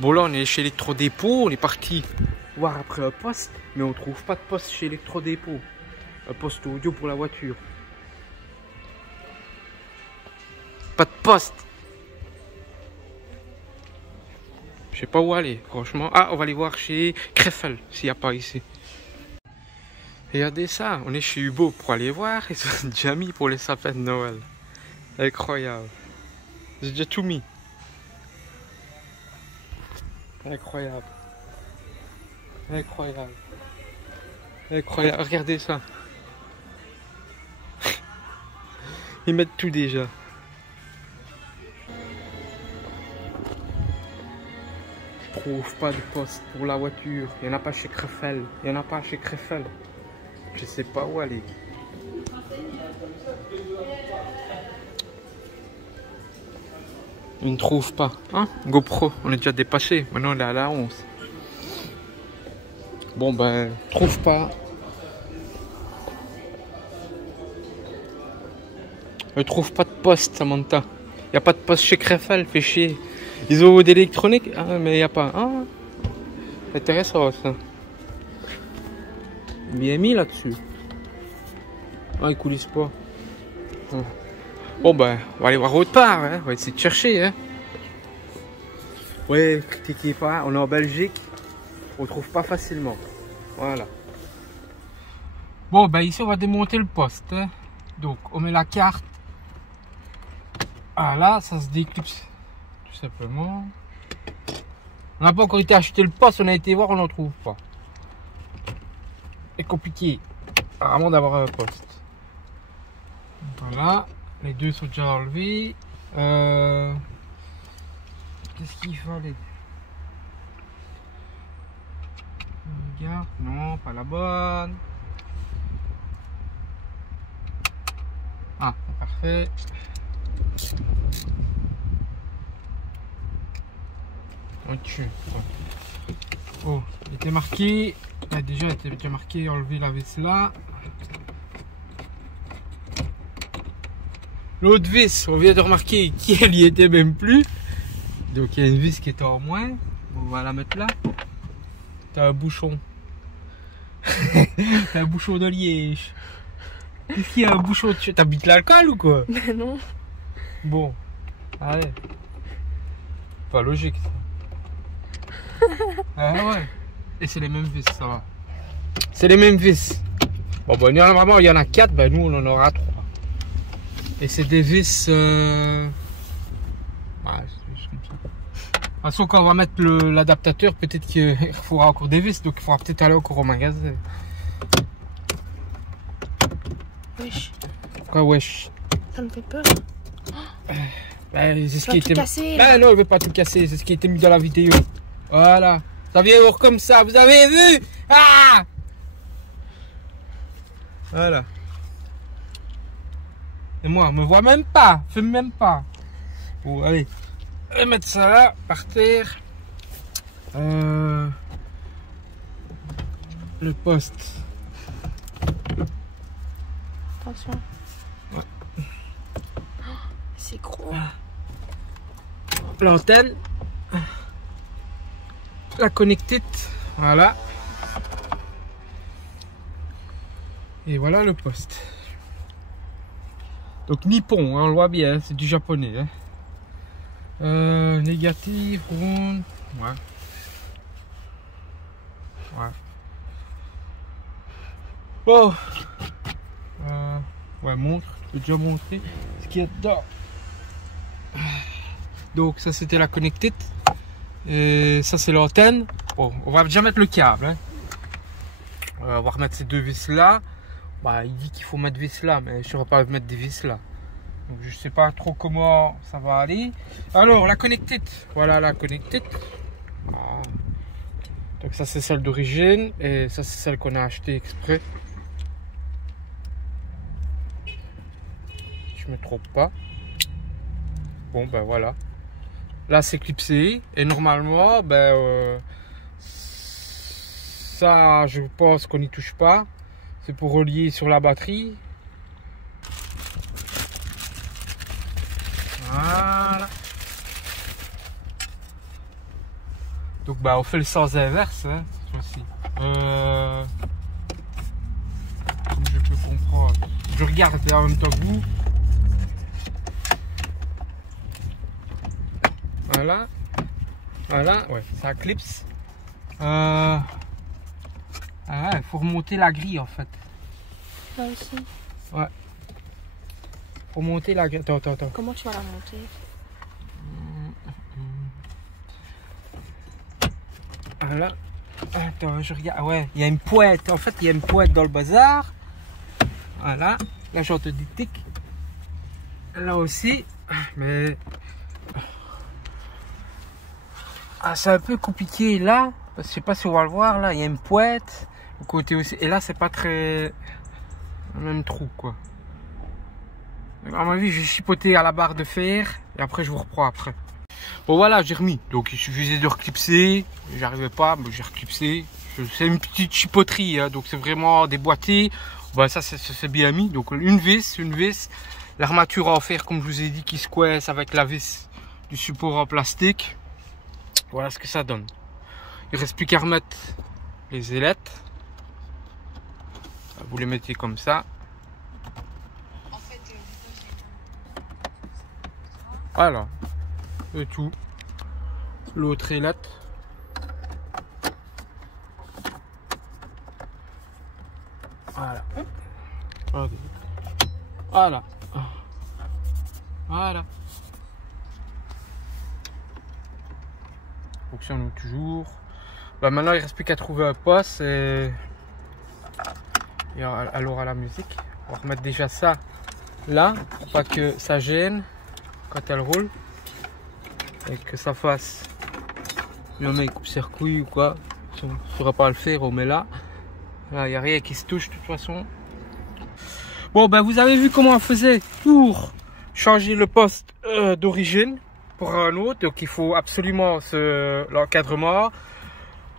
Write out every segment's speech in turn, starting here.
Bon, là, on est chez Electrodépôt. On est parti voir après un poste, mais on trouve pas de poste chez Electrodépôt. Un poste audio pour la voiture. Pas de poste. Je sais pas où aller, franchement. Ah, on va aller voir chez Krefel, s'il n'y a pas ici. Regardez ça, on est chez Hubo pour aller voir. Ils sont déjà mis pour les sapins de Noël. Incroyable. J'ai déjà tout mis. Incroyable. Incroyable. Incroyable. Regardez ça. Ils mettent tout déjà. Je trouve pas de poste pour la voiture. Il n'y en a pas chez Krefel. Il n'y en a pas chez Krefel. Je sais pas où aller. Ils ne trouvent pas. Hein? GoPro, on est déjà dépassé. Maintenant on est à la 11. Bon ben, trouve pas. Je trouve pas de poste, Samantha. Il n'y a pas de poste chez Krefel, fait chier. Ils ont d'électronique, ah, mais il n'y a pas. Ah, intéressant ça. Bien mis là-dessus. Ah, ils coulissent pas. Ah. Bon ben, on va aller voir autre part, hein. On va essayer de chercher. Hein. Ouais, critiquez pas, on est en Belgique. On trouve pas facilement. Voilà. Bon ben ici on va démonter le poste. Hein. Donc on met la carte. Ah là, ça se déclipse. Tout simplement. On n'a pas encore été acheter le poste, on a été voir, on n'en trouve pas. C'est compliqué. Vraiment d'avoir un poste. Voilà. Les deux sont déjà enlevés. Qu'est-ce qu'il fallait? Regarde, non, pas la bonne. Ah, parfait. On tue. Oh, il était marqué. Déjà, il était déjà marqué enlever la vis là. L'autre vis, on vient de remarquer qu'elle y était même plus. Donc il y a une vis qui était en moins. On va la mettre là. T'as un bouchon. T'as un bouchon de liège. Qu'est-ce qu'il y a un bouchon de... T'habites l'alcool ou quoi? Mais non. Bon. Allez. Pas logique ça. Ah ouais. Et c'est les mêmes vis, ça va. C'est les mêmes vis. Bon bah normalement il y en a 4, ben nous on en aura 3. Et c'est des vis... Ouais, c'est comme ça. De toute façon quand on va mettre l'adaptateur, peut-être qu'il faudra encore des vis, donc il faudra peut-être aller encore au magasin. Wesh. Quoi wesh? Ça me fait peur. Ben, c'est ce qui était... Casser, ben non, je vais pas tout casser, c'est ce qui était mis dans la vidéo. Voilà. Ça vient voir comme ça, vous avez vu? Ah! Voilà. Et moi, on me voit même pas, filme même pas. Bon, allez. Je vais mettre ça là, par terre. Le poste. Attention. Ouais. C'est gros. L'antenne. La connectite. Voilà. Et voilà le poste. Donc Nippon, hein, on le voit bien, c'est du japonais. Hein. Négatif, rond. Ouais. Ouais. Bon. Ouais, montre. Je peux déjà montrer ce qu'il y a dedans. Donc ça c'était la connectite. Et ça c'est l'antenne. Bon, on va déjà mettre le câble. Hein. On va remettre ces deux vis là. Bah, il dit qu'il faut mettre vis là, mais je ne saurais pas mettre des vis là. Donc je sais pas trop comment ça va aller. Alors la connectite. Voilà la connectite. Ah. Donc ça c'est celle d'origine et ça c'est celle qu'on a acheté exprès. Je me trompe pas. Bon ben voilà. Là c'est clipsé et normalement ben ça je pense qu'on n'y touche pas. C'est pour relier sur la batterie. Voilà. Donc bah on fait le sens inverse hein, cette fois-ci. Comme je peux comprendre. Je regarde en même temps que vous. Voilà. Voilà, ouais, ça clipse. Ah ouais, il faut remonter la grille en fait. Là aussi. Ouais. Faut monter la grille. Attends. Comment tu vas la monter? Voilà. Attends, je regarde. Ah ouais, il y a une pointe. En fait, il y a une pointe dans le bazar. Voilà. Là, j'entends des tics. Là aussi. Mais. Ah, c'est un peu compliqué là. Parce que je sais pas si on va le voir. Là, il y a une pointe. Au côté aussi. Et là, c'est pas très. Le même trou, quoi. À mon avis, je vais chipoter à la barre de fer. Et après, je vous reprends après. Bon voilà, j'ai remis. Donc il suffisait de reclipser. J'arrivais pas, mais j'ai reclipsé. C'est une petite chipoterie, hein, donc c'est vraiment déboîté. Bah, ça c'est bien mis. Donc une vis. L'armature en fer, comme je vous ai dit, qui se coince avec la vis du support en plastique. Voilà ce que ça donne. Il reste plus qu'à remettre les ailettes. Vous les mettez comme ça. Voilà. Et tout. L'autre ailette. Voilà. Voilà. Voilà. Fonctionne toujours. Bah maintenant il reste plus qu'à trouver un poste et alors à la musique. On va remettre déjà ça là pour pas que ça gêne quand elle roule. Et que ça fasse le mec coupe-circuit ou quoi, si on ne saura pas le faire, on met là. Là, il n'y a rien qui se touche de toute façon. Bon, ben vous avez vu comment on faisait pour changer le poste d'origine pour un autre. Donc il faut absolument l'encadrement,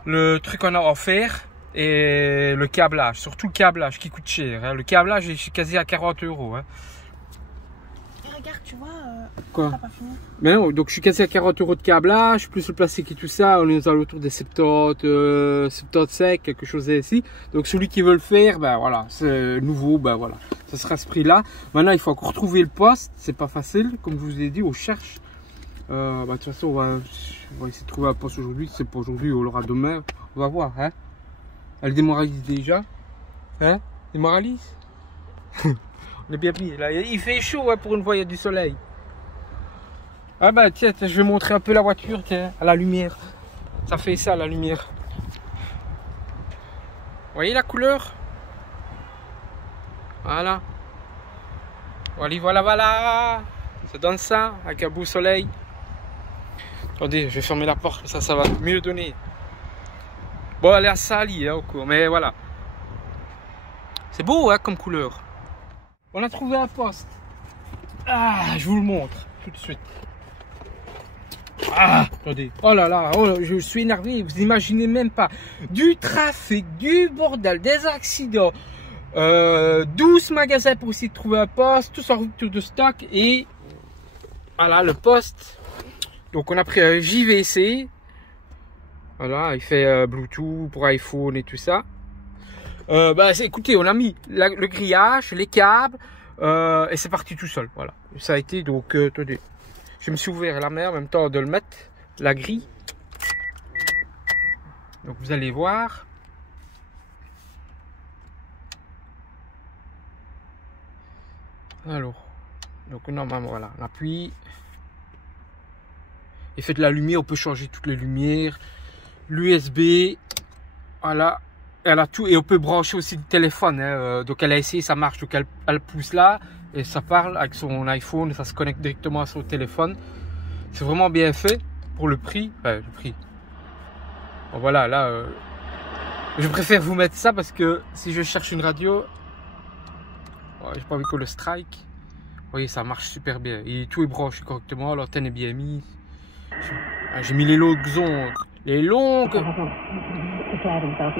le truc en a en fer et le câblage. Surtout le câblage qui coûte cher. Hein. Le câblage, je suis quasi à 40 €. Hein. Regarde, tu vois, quoi? t'as pas fini. Mais non, donc je suis quasi à 40 € de câblage, plus le plastique et tout ça, on est aux alentours des 70, 75, quelque chose ici. Donc celui qui veut le faire, ben voilà, c'est nouveau, ben voilà, ça sera ce prix-là. Maintenant, il faut encore trouver le poste, c'est pas facile, comme je vous ai dit, on cherche. De toute façon, on va essayer de trouver un poste aujourd'hui, si c'est pas aujourd'hui, on l'aura demain, on va voir, hein. Elle démoralise déjà, hein, démoralise. On est bien pris, là, il fait chaud hein, pour une fois, il y a du soleil. Ah bah tiens, je vais montrer un peu la voiture, tiens, à la lumière. Ça fait ça, la lumière. Vous voyez la couleur? Voilà. Voilà. Ça donne ça, avec un beau soleil. Attendez, je vais fermer la porte, ça va mieux donner. Bon, elle est assez salie hein, au cours, mais voilà. C'est beau hein, comme couleur. On a trouvé un poste. Ah, je vous le montre tout de suite. Ah, attendez. Oh là là, je suis énervé. Vous imaginez même pas. Du trafic, du bordel, des accidents. 12 magasins pour essayer de trouver un poste. Tous en rupture de stock. Et voilà le poste. Donc on a pris un JVC. Voilà, il fait Bluetooth pour iPhone et tout ça. Écoutez, on a mis le grillage, les câbles et c'est parti tout seul. Voilà, ça a été donc. Attendez, je me suis ouvert la main en même temps de le mettre, la grille. Donc vous allez voir. Alors, donc normalement voilà, on appuie. Il fait de la lumière, on peut changer toutes les lumières. L'USB, voilà. Elle a tout et on peut brancher aussi le téléphone. Hein. Donc elle a essayé, ça marche. Donc elle pousse là et ça parle avec son iPhone et ça se connecte directement à son téléphone. C'est vraiment bien fait pour le prix. Enfin, le prix. Bon, voilà, là, je préfère vous mettre ça parce que si je cherche une radio, j'ai pas envie qu'on le strike. Vous voyez, ça marche super bien. Et tout est branché correctement, l'antenne est bien mise. J'ai mis les loxons les longues.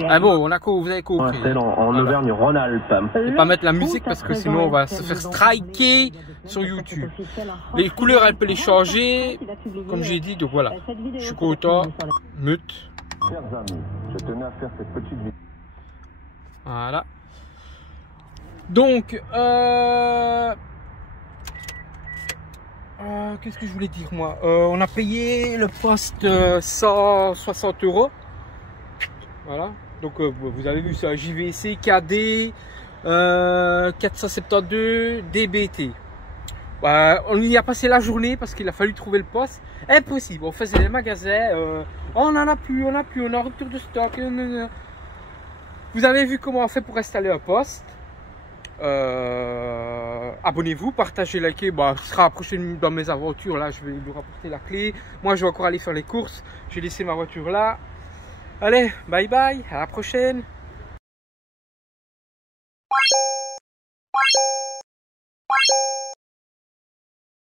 Ah bon, vous avez compris. C'est en Auvergne-Rhône-Alpes. Et pas mettre la musique parce que sinon on va se faire striker sur YouTube. Les couleurs, elle peut les changer, comme j'ai dit, donc voilà. Je suis content. Mute. Chers amis, je tenais à faire cette petite vidéo. Voilà. Donc, qu'est-ce que je voulais dire moi, on a payé le poste 160 €. Voilà. Donc vous avez vu ça, JVC, KD, 472, DBT. On y a passé la journée parce qu'il a fallu trouver le poste. Impossible, on faisait les magasins, on n'en a plus, on a rupture de stock. Vous avez vu comment on fait pour installer un poste. Abonnez-vous, partagez, likez. Bah, ce sera prochainement dans mes aventures. Là, je vais vous rapporter la clé. Moi, je vais encore aller faire les courses. J'ai laissé ma voiture là. Allez, bye bye, à la prochaine.